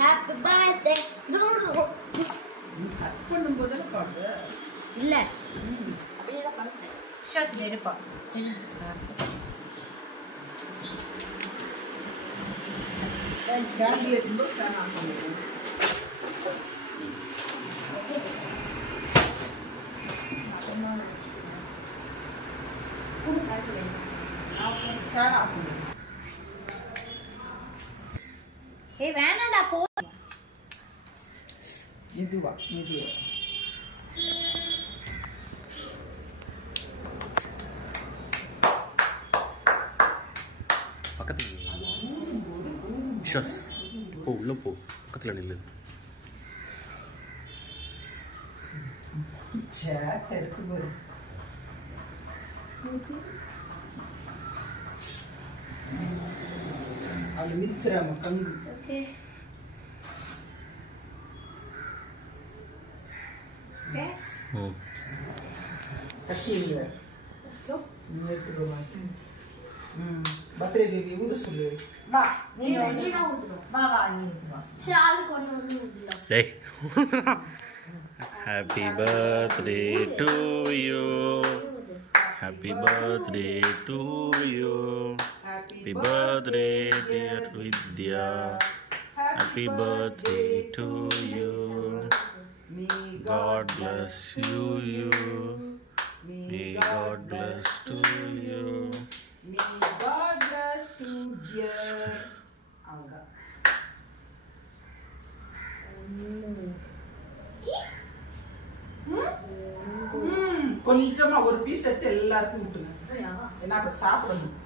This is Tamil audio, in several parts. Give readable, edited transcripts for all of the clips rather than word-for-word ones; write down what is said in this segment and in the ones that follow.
Happy birthday. கட் பண்ணும்போது காட்டு இல்ல அப்படியே தான் பண்ணுறேன். ஷாஸ் எடுப்பா. கேண்டில் இருக்கும்போது ஃபேன் ஆஃப் பண்ணுவேன். ஃபேன் ஆஃப் பண்ணுவேன். ஏய் வேணாடா போ. மெதுவா பக்கத்துல ஷஸ் போ உள்ள போ பக்கத்துல நில்லு. சேட்டை இருக்கு பாரு. அது மிதிச்சிடாம கங்கு. ஓகே ஓகே கட்டிங்க எடுத்துக்கோமா. பர்த்டே பேபி ஊத சொல்லு. வா நீ நான் ஊத்துறோம். வா நீ ஊத்துவா. சால் கொண்டு வந்து ஊத்துலாம். ஏய் Happy birthday to you. Happy birthday to you. Happy birthday dear Vidya. Happy birthday to you. God bless you. May God bless to you. May God bless to dear. அவங்க கொஞ்சமா ஒரு பீஸ் எடுத்து எல்லாருக்கும் விட்டுங்க. ஏன்னா அப்ப சாப்பிடணும்.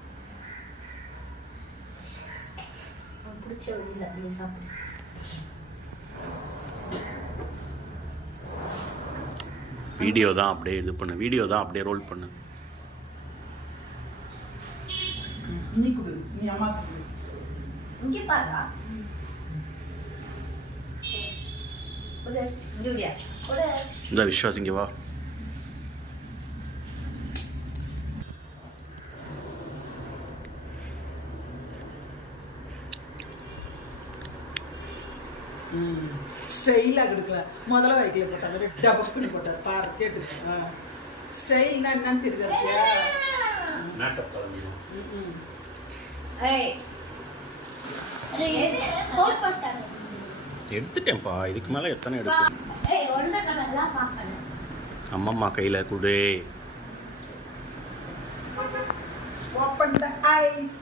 பிடிச்ச வழியில் அப்படியே சாப்பிடு. வீடியோ தான் அப்படியே இது பண்ணு. வீடியோ தான் அப்படியே ரோல் பண்ணு. நீ குடு, நீ அம்மா குடு. இங்கே பாருடா. ஜூலியா இந்த விஸ்வாஸ் இங்கே வா. ஸ்டைலா கொடுக்கல. முதல்ல வைக்கல போட்டாங்க, டபக்குன்னு போட்டார். பாரு கேட்டு ஸ்டைல்னா என்னன்னு தெரியுது. எடுத்துட்டேன்ப்பா. இதுக்கு மேல எத்தனை எடுத்து அம்மம்மா கையில குடு. Open the eyes.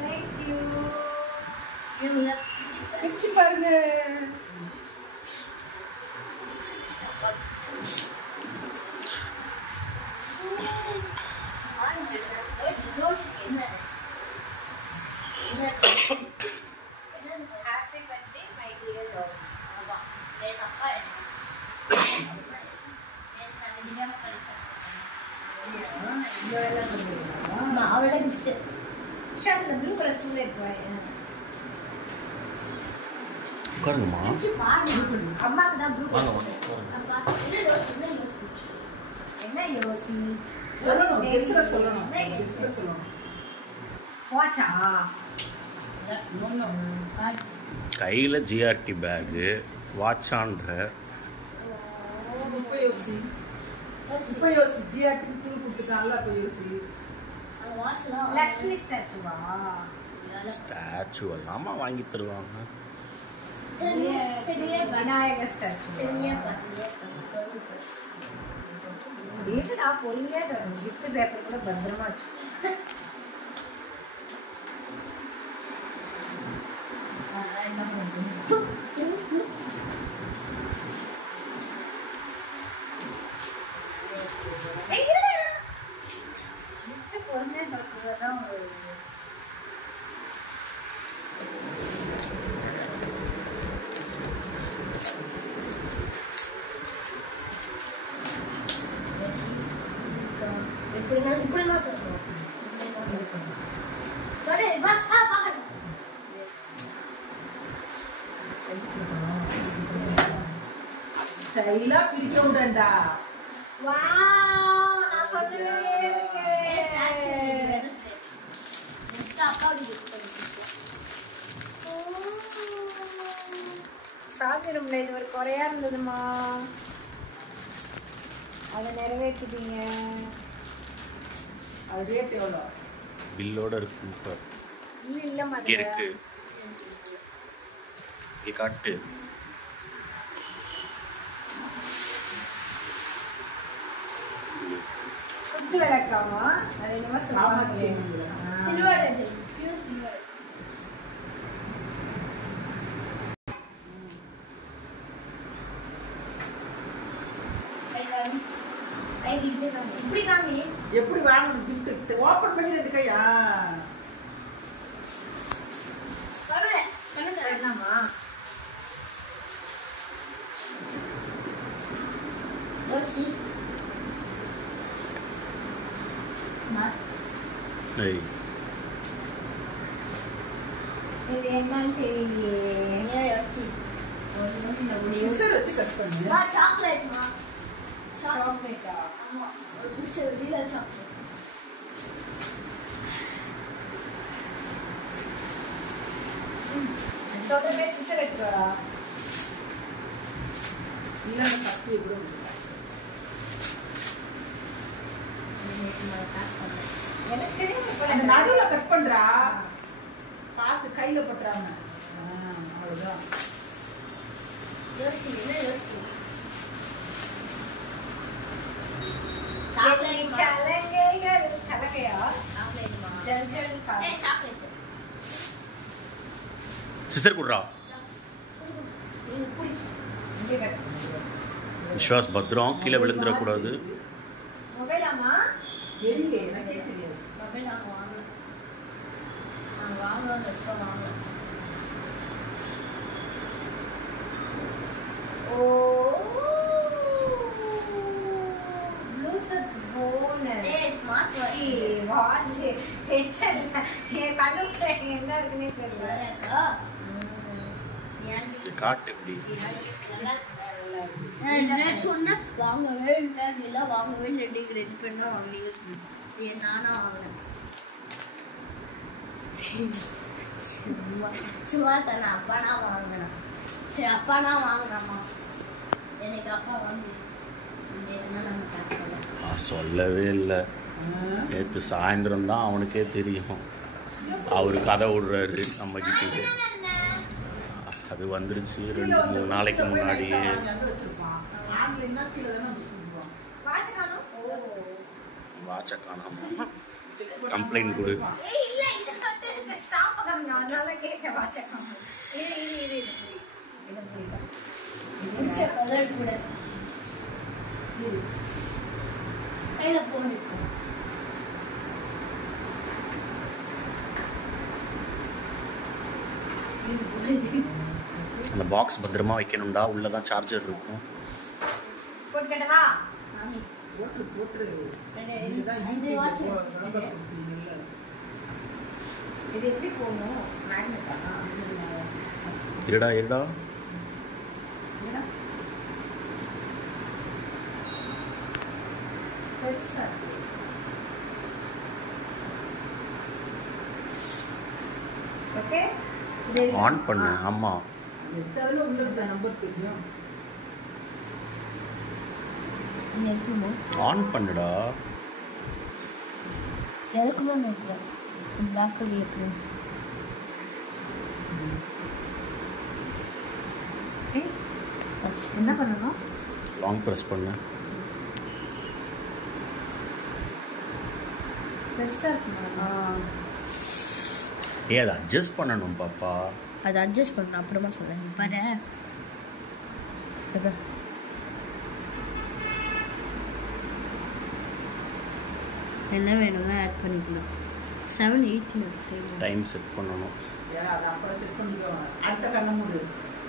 Thank you. பிரிச்சு பாருங்க. Happy birthday, my dear dog. அவளோட கிஃப்ட். ஷாஸ் இந்த ப்ளூ கலர் ஸ்டூல் எடுத்து உட்காருங்கம்மா. அம்மாக்கு தான் ப்ளூ வாங்க கலர். அப்பா என்ன யோசி சொல்லணும், கெஸ்ல சொல்லணும், கெஸ்ல சொல்லணும். வாட்சா கையில ஜிஆர்டி பேகு வாட்சான்ற. இப்ப யோசி ஜிஆர்டி டூ கொடுத்துட்டான்ல. அப்ப யோசி. லக்ஷ்மி ஸ்டாச்சுவா? ஸ்டாச்சு எல்லாமா வாங்கி தருவாங்க. விநாயகர் ஸ்டாச்சு. நான் பொறுமையா தரணும். கிஃப்ட் பேப்பர் கூட பத்திரமா வச்சு. பொறுமையா தரக்குள்ளதான் ஒரு ஸ்டைலா பிரிக்க விடண்டா. வாவ், நான் சொன்னதே இருக்கு. சாமி ரூம்ல இது ஒரு குறையா இருந்ததுமா, அதை நிறைவேற்றிட்டீங்க. அது ரேட் எவ்வளோ? பில்லோட இருக்கு. இல்லம்மா இருக்கு காட்டு. குத்து விளக்காமா? அது என்னமா சொல்லுவாங்க? Silver pure silver. எப்படி வாங்கணும் gift? ஓபன் பண்ணி 2 கையா? என்னம்மா? இது என்னன்னு தெரியலையே. சிசர் வச்சு கட் பண்ணு. சாக்லேட்மா. சாக்லேட்டா? ஆமா, பிடிச்ச சாக்லேட். சொல்றமே சிசர் எடுத்துறா. இல்ல கத்தி கூட எனக்கு அந்த நடுவுல கட் பண்றா, பாத்து கையில பண்றாம. அவ்வளவுதான். யோசி என்ன யோசி. சலங்கைகள் சலங்கையா? சாக்லேட்மா. ஜல்ஜல் கா. சாக்லேட். சிஸ்டர் குடுறா. இங்கே கட். விஸ்வாஸ் பத்ரம், கீழே விழுந்துடக்கூடாது. மொபைல் அம்மா? எங்க எனக்கே தெரியாது. மொபைல் நாங்கள் வாங்கல. நாங்கள் வாங்கணும்னு வச்சா வாங்கலாம். ஓ Bluetooth phone. Smart watch headset. என் கண்ணுக்குள்ள என்ன இருக்குன்னே தெரியல. காட்டு எப்படி சொன்ன வாங்கவே இல்லை, நிலா வாங்கவே இல்லை. நீங்கள் 2 பேர் தான் வாங்கினீங்க சொன்னேன். நானா வாங்கினேன். சும்மா தானே அப்பானா வாங்கினேன். சரி அப்பானா வாங்கினாமா? எனக்கு அப்பா வாங்கி நம்ம கேட்கல. சொல்லவே இல்லை. நேற்று சாயந்தரம் தான் அவனுக்கே தெரியும். அவரு கதை விடுறாரு நம்ம கிட்டே. அது வந்துருச்சு 2-3 நாளைக்கு முன்னாடியே. வாட்ச காணாம கம்ப்ளைண்ட் கொடு. கையில போன் அந்த பாக்ஸ் பத்திரமா வைக்கணும்டா. உள்ளதான் சார்ஜர் இருக்கும். போட்டுக்கட்டவா? போட்டு இது எப்படி போகணும்? மேக்னெட்டா? இருடா இருடா. ஓகே ஆன் பண்ணு. ஆமா ஆன் பண்ணுடா. எனக்குமே நோக்கல. பிளாக் கலர் இருக்கு. என்ன பண்ணணும்? லாங் ப்ரெஸ் பண்ணு. பெருசா இருக்குமா? அதை அட்ஜஸ்ட் பண்ணணும் பாப்பா. அதை அட்ஜஸ்ட் பண்ணணும். அப்புறமா சொல்றேன். பாரு என்ன வேணுமோ ஆட் பண்ணிக்கலாம். 7:18 டைம் செட் பண்ணணும். அடுத்த கண்ண மூடு.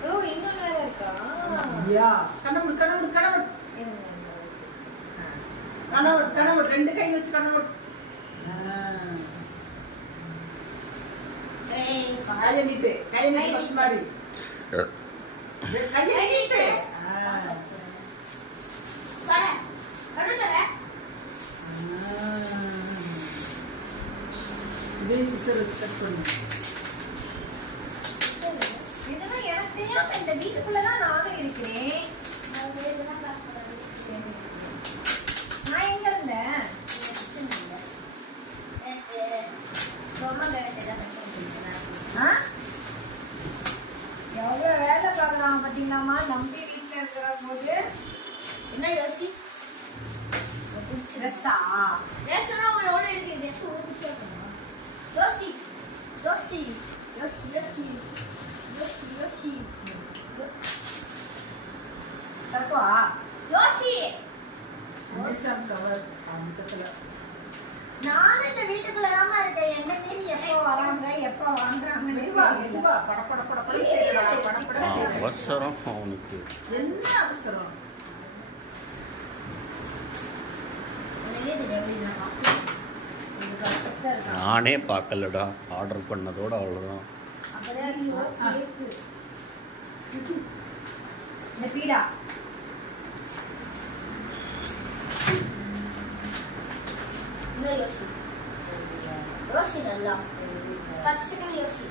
ஓ இன்னொரு வேலை இருக்கா? கண்ண மூடு கண்ண மூடு கண்ண மூடு கண்ண மூடு 2 கை வச்சு கண்ண மூடு. கையை நீட்டு ஃபர்ஸ்ட் மாதிரி. கையை நீட்டு. இதே சிசர் வச்சு கட் பண்ணு. இதெல்லாம் எனக்கு தெரியாம இந்த வீட்டுக்குள்ளதான் நானும் இருக்கிறேன். நான் எங்க இருந்தேன்? ஆ? எவ்வளவு வேலை பார்க்கறாங்க பாத்தீங்களாமா நம்பி வீட்டுல இருக்கிற போது. என்ன யோசி ட்ரெஸ்ஸா? பேசுனா அவன் எவ்வளோ இருக்கு ட்ரெஸ் ஓடிச்சே யோசி யோசி யோசி யோசி யோசி யோசி தரப்பா? யோசி அமேசான் கவர் அந்தத்துல நானும் இந்த வீட்டுக்குள்ள தாமா இருக்கேன். என்ன மீறி எப்போ வராங்க எப்போ வாங்குறாங்கன்னு மெதுவா தெரியல. மெதுவா படபட செய்யலாம் படபட செய்யலாம். அவசரம் அவனுக்கு. என்ன அவசரம்? எனக்கே தெரியாது நான் பார்க்கிறேன் எனக்கு கஷ்டத்தை இருக்கு. நானே பார்க்கலடா, ஆர்டர் பண்ணதோட அவ்வளோதான். அப்பதான் கேக்கு. இந்த பீடா இன்னும் யோசி யோசி நல்லா 10 செகண்ட் யோசி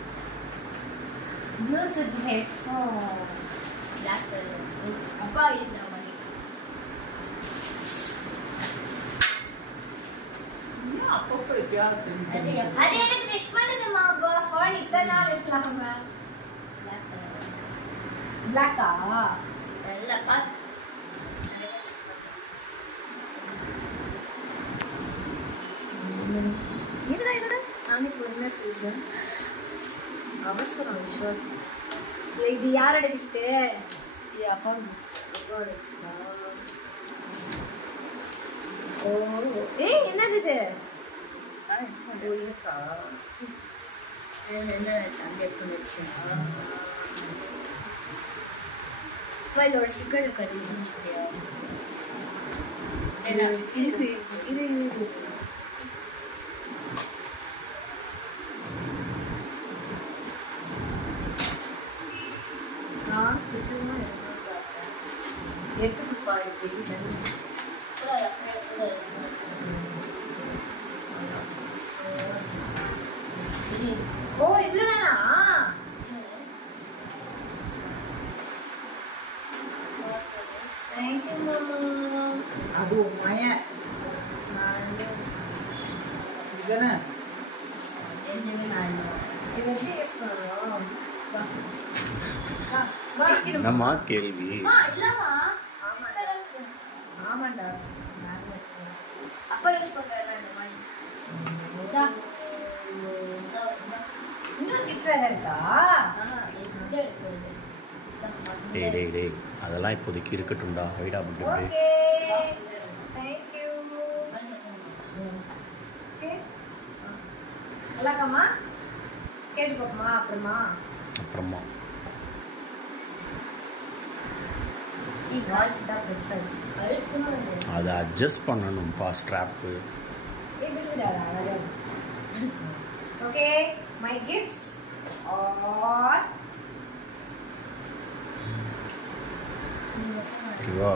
Bluetooth headphone. பிளாக் கலர் அப்பா இருக்கிற மாதிரி இன்னும் அப்பப்போ எப்பயாவது அது தெரியும். அது எனக்கு விஷ் பண்ணுங்கம்மா. ஃபோன் இத்தனை நாள் இருக்கலாமா? பிளாக் கலர் பிளாக்கா? நல்லா பாத்து இருடா நானே பொறுமையா போயிடுறேன். அவசரம் விசுவாசம். இது யாரோட கிஃப்ட்? இது அப்பா ஓ ஏய் என்னது இது? ஓ இருக்கா? என்ன சண்டே வச்சு இது ஒரு சிக்கன் கறி இருக்கு இது இது நான் சுத்தமா எடுத்து பாரு தெரியுது. ஓ இவ்வளவு வேணா? தேங்க்யூ மாமா. அது உன் மயன் இதுதானே? இதை எப்படி யூஸ் பண்ணணும்? என்னம்மா கேள்வி? இல்லம்மா ஆமாண்டா அப்பா யூஸ் பண்றேன் இந்த மாதிரி இன்னொரு கிஃப்ட் வேற இருக்கா? டேய் டேய் டேய், அதெல்லாம் இப்போதைக்கு இருக்கட்டும்டா. வைடா அப்படி ஓகே தேங்க்யூ. ஓகே நல்லாக்காமா? கேட்டு பார்ப்போமா அப்புறமா? அப்புறமா வாட்ச் தான் பெருசாச்சு. அதை அட்ஜஸ்ட் பண்ணணும்ப்பா strap. Okay my gifts are ஓகேவா?